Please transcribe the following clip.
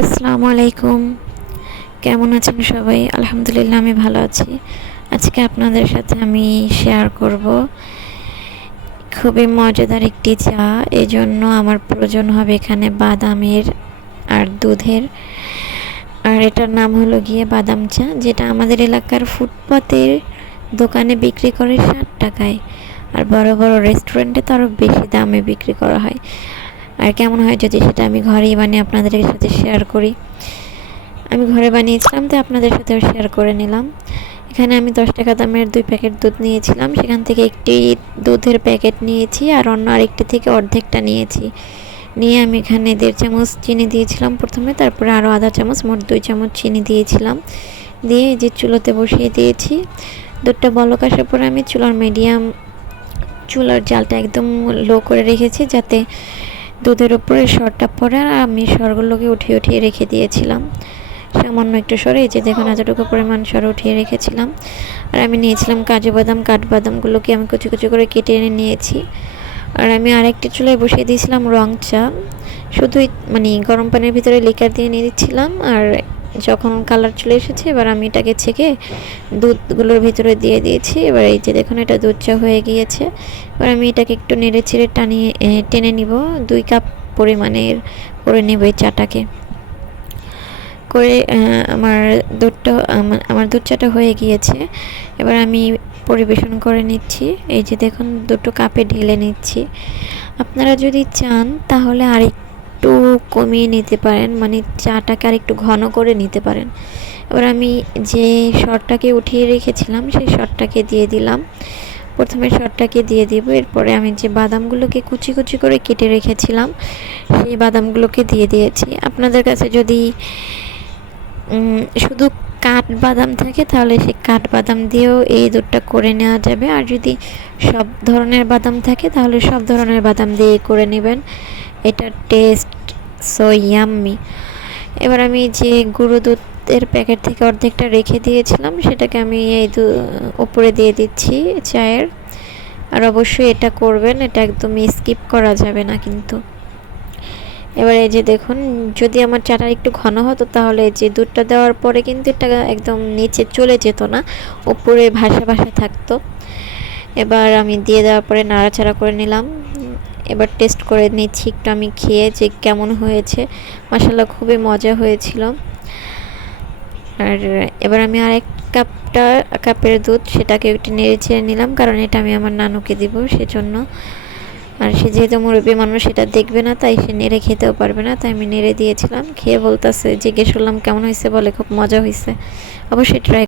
আসসালামু আলাইকুম। কেমন আছেন সবাই? আলহামদুলিল্লাহ, আমি ভালো আছি। আজকে আপনাদের সাথে আমি শেয়ার করব খুবই মজাদার একটি চা। এই জন্য আমার প্রয়োজন হবে এখানে বাদামের আর দুধের। আর এটার নাম হলো গিয়ে বাদাম চা, যেটা আমাদের এলাকার ফুটপাতের দোকানে বিক্রি করে ষাট টাকায়। আর বড় বড় রেস্টুরেন্টে তো আরও বেশি দামে বিক্রি করা হয়। আর কেমন হয় যদি সেটা আমি ঘরেই বানিয়ে আপনাদের সাথে শেয়ার করি? আমি ঘরে বানিয়েছিলাম, তো আপনাদের সাথেও শেয়ার করে নিলাম। এখানে আমি দশ টাকা দামের দুই প্যাকেট দুধ নিয়েছিলাম। সেখান থেকে একটি দুধের প্যাকেট নিয়েছি আর অন্য আরেকটি থেকে অর্ধেকটা নিয়েছি। নিয়ে আমি এখানে দেড় চামচ চিনি দিয়েছিলাম প্রথমে, তারপরে আরও আধা চামচ, মোট দুই চামচ চিনি দিয়েছিলাম। দিয়ে যে চুলোতে বসিয়ে দিয়েছি। দুধটা বলক আসার পরে আমি চুলার মিডিয়াম চুলার জালটা একদম লো করে রেখেছি যাতে দুধের উপরে সরটা পরে আর আমি সরগুলোকে উঠিয়ে উঠিয়ে রেখে দিয়েছিলাম। সামান্য একটু সরে এই যে দেখুন এতটুকু পরিমাণ সর উঠিয়ে রেখেছিলাম। আর আমি নিয়েছিলাম কাজু বাদাম কাঠবাদামগুলোকে আমি কুচি কুচি করে কেটে এনে নিয়েছি। আর আমি আরেকটি চুলায় বসিয়ে দিয়েছিলাম রং চা। শুধুই মানে গরম পানির ভিতরে লিকার দিয়ে নিয়ে দিচ্ছিলাম আর যখন কালার চলে এসেছে, এবার আমি এটাকে ছেঁকে দুধগুলোর ভিতরে দিয়ে দিয়েছি। এবার এই যে দেখুন, এটা দুধ চা হয়ে গিয়েছে। এবার আমি এটাকে একটু নেড়ে ছেড়ে টানিয়ে টেনে নিব। দুই কাপ পরিমাণের করে নেব এই চাটাকে। করে আমার দুধটা আমার দুধ চাটা হয়ে গিয়েছে। এবার আমি পরিবেশন করে নিচ্ছি। এই যে দেখুন, দুটো কাপে ঢেলে নিচ্ছি। আপনারা যদি চান, তাহলে আরেকটু কমিয়ে নিতে পারেন মানে চাটাকে আর একটু ঘন করে নিতে পারেন। এবার আমি যে শটটাকে উঠিয়ে রেখেছিলাম, সেই শটটাকে দিয়ে দিলাম। প্রথমে শটটাকে দিয়ে দিব, এরপরে আমি যে বাদামগুলোকে কুচি কুচি করে কেটে রেখেছিলাম, সেই বাদামগুলোকে দিয়ে দিয়েছি। আপনাদের কাছে যদি শুধু কাঠ বাদাম থাকে, তাহলে সেই কাঠ বাদাম দিয়েও এই দুধটা করে নেওয়া যাবে। আর যদি সব ধরনের বাদাম থাকে, তাহলে সব ধরনের বাদাম দিয়ে করে নেবেন। এটার টেস্ট সো ইয়াম্মি এবার আমি যে গুঁড়ো দুধের প্যাকেট থেকে অর্ধেকটা রেখে দিয়েছিলাম, সেটাকে আমি এই উপরে দিয়ে দিচ্ছি চায়ের। আর অবশ্যই এটা করবেন, এটা একদম স্কিপ করা যাবে না কিন্তু। এবার এই যে দেখুন, যদি আমার চাটা একটু ঘন হতো তাহলে যে দুধটা দেওয়ার পরে কিন্তু এটা একদম নিচে চলে যেত না উপরে ভাসা ভাসা থাকতো। এবার আমি দিয়ে দেওয়ার পরে নাড়াচাড়া করে নিলাম। এবার টেস্ট করে নিচ্ছি একটু আমি খেয়ে যে কেমন হয়েছে। মশালা খুবই মজা হয়েছিল। আর এবার আমি আরেক কাপটা, কাপের দুধ সেটাকে একটু নেড়ে চেড়ে নিলাম, কারণ এটা আমি আমার নানুকে দিব সেজন্য। আর সে যেহেতু মুরব্বী মানুষ, সেটা দেখবে না, তাই সে নেড়ে খেতেও পারবে না, তাই আমি নেড়ে দিয়েছিলাম। খেয়ে বলতেছে, জিজ্ঞেস করলাম, কেমন হয়েছে? বলে, খুব মজা হয়েছে অবশ্যই ট্রাই